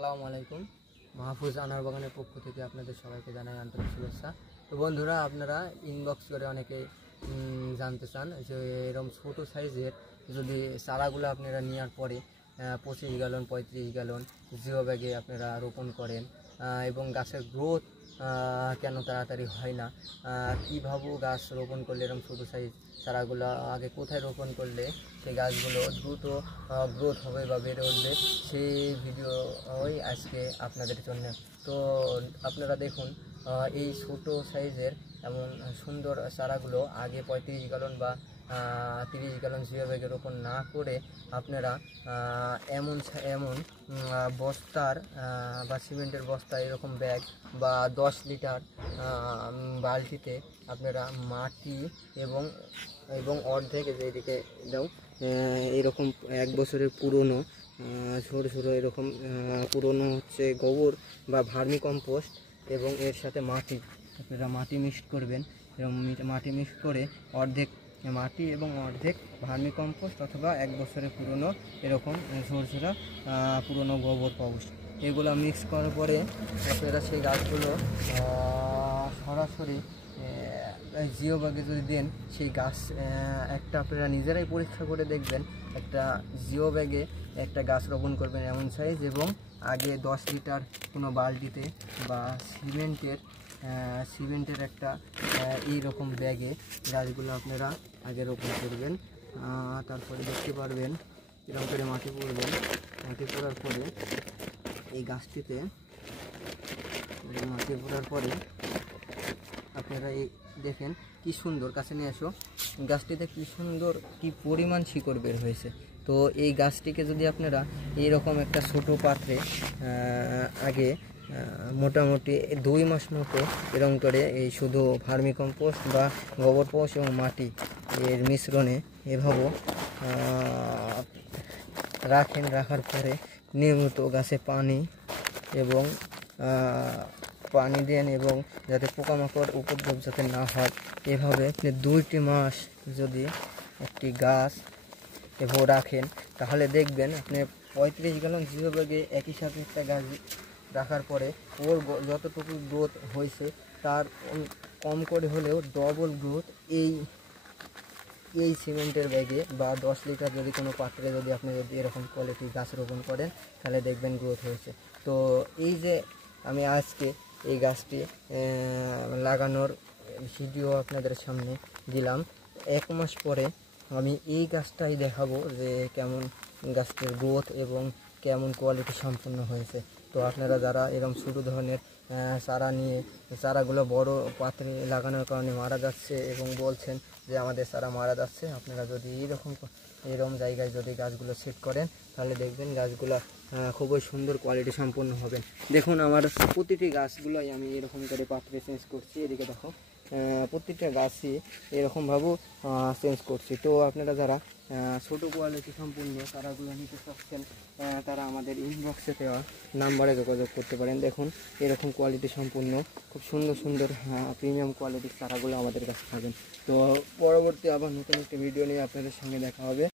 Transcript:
আসসালামু আলাইকুম। মাহফুজ আনার বাগানের পক্ষ থেকে আপনাদের সবাইকে জানাই আন্তরিক শুভেচ্ছা। তো বন্ধুরা, আপনারা ইনবক্স করে অনেকে জানতে চান যে এরকম ছোটো সাইজের যদি চারাগুলো আপনারা নেওয়ার পরে 25 গ্যালন 35 গ্যালন জিও ব্যাগে আপনারা রোপণ করেন এবং গাছের গ্রোথ কেন তাড়াতাড়ি হয় না, কীভাবে গাছ রোপণ করলে এরকম ছোটো সাইজ চারাগুলো আগে কোথায় রোপণ করলে সেই গাছগুলো দ্রুত গ্রোথ হবে বা বেড়ে উঠবে, সেই ভিডিও ওই আজকে আপনাদের জন্য। তো আপনারা দেখুন, এই ছোটো সাইজের এমন সুন্দর চারাগুলো আগে 35 গ্যালন বা 30 গ্যালন জিও ব্যাগে রোপণ না করে আপনারা এমন এমন বস্তার বা সিমেন্টের বস্তা এরকম ব্যাগ বা 10 লিটার বালতিতে আপনারা মাটি এবং এবং অর্ধেক যেদিকে দাও এরকম 1 বছরের পুরনো ছোটো ছোটো এরকম পুরনো হচ্ছে গোবর বা ভার্মি কম্পোস্ট এবং এর সাথে মাটি আপনারা মাটি মিক্সড করবেন এবং মাটি মিক্সড করে অর্ধেক মাটি এবং অর্ধেক ভার্মি কম্পোস্ট অথবা 1 বছরের পুরনো এরকম ছোটো ছোটো পুরনো গোবর কম্পোস্ট এগুলো মিক্স করার পরে আপনারা সেই গাছগুলো সরাসরি জিও ব্যাগে যদি দেন সেই গাছ একটা আপনারা নিজেরাই পরীক্ষা করে দেখবেন একটা জিও ব্যাগে একটা গাছ রোপণ করবেন এমন সাইজ, এবং আগে 10 লিটার কোনো বালতিতে বা সিমেন্টের একটা এইরকম ব্যাগে গাছগুলো আপনারা আগে রোপণ করবেন। তারপরে দেখতে পারবেন এরকম করে মাটি পড়বেন, মাটি পড়ার পরে এই গাছটিতে মাটি পড়ার পরে আপনারা এই দেখেন কি সুন্দর, কাছে নিয়ে আসো, গাছটিতে কি সুন্দর কি পরিমাণ শিকড় বের হয়েছে। তো এই গাছটিকে যদি আপনারা এইরকম একটা ছোটো পাত্রে আগে মোটামুটি 2 মাস মতো এরকম করে এই শুধু ভার্মি কম্পোস্ট বা গোবর পোষ এবং মাটি এর মিশ্রণে এভাবে রাখার পরে নিয়মিত গাছে পানি এবং পানি দেন এবং যাতে পোকামাকড় উপদ্রব যাতে না হয়, এভাবে আপনি 2টি মাস যদি একটি গাছ এভাবে রাখেন তাহলে দেখবেন আপনি 35 গ্যালন জিও ব্যাগে একই সাথে একটা গাছ রাখার পরে ওর যতটুকু গ্রোথ হয়েছে তার কম করে হলেও ডবল গ্রোথ এই সিমেন্টের ব্যাগে বা 10 লিটার যদি কোনো পাত্রে যদি আপনি যদি এরকম কোয়ালিটি গাছ রোপণ করেন তাহলে দেখবেন গ্রোথ হয়েছে। তো এই যে আমি আজকে এই গাছটি লাগানোর ভিডিও আপনাদের সামনে দিলাম, 1 মাস পরে আমি এই গাছটাই দেখাবো যে কেমন গাছটির গ্রোথ এবং কেমন কোয়ালিটি সম্পন্ন হয়েছে। তো আপনারা যারা এরকম ছোটো ধরনের চারা নিয়ে চারাগুলো বড় পাত্রে লাগানোর কারণে মারা যাচ্ছে এবং বলছেন যে আমাদের চারা মারা যাচ্ছে, আপনারা যদি এরকম জায়গায় যদি গাছগুলো সেট করেন তাহলে দেখবেন গাছগুলো খুবই সুন্দর কোয়ালিটি সম্পন্ন হবেন। দেখুন আমার প্রতিটি গাছগুলোই আমি এরকম করে পাত্রে চেঞ্জ করছি, এদিকে দেখো প্রত্যেকটা গাছই এরকমভাবেও চেঞ্জ করছি। তো আপনারা যারা ছোটো কোয়ালিটি সম্পূর্ণ চারাগুলো নিতে চাচ্ছেন তারা আমাদের ইনবক্সে দেওয়া নাম্বারে যোগাযোগ করতে পারেন। দেখুন এরকম কোয়ালিটি সম্পূর্ণ খুব সুন্দর সুন্দর প্রিমিয়াম কোয়ালিটির চারাগুলো আমাদের কাছে পাবেন। তো পরবর্তী আবার নতুন একটি ভিডিও নিয়ে আপনাদের সঙ্গে দেখা হবে।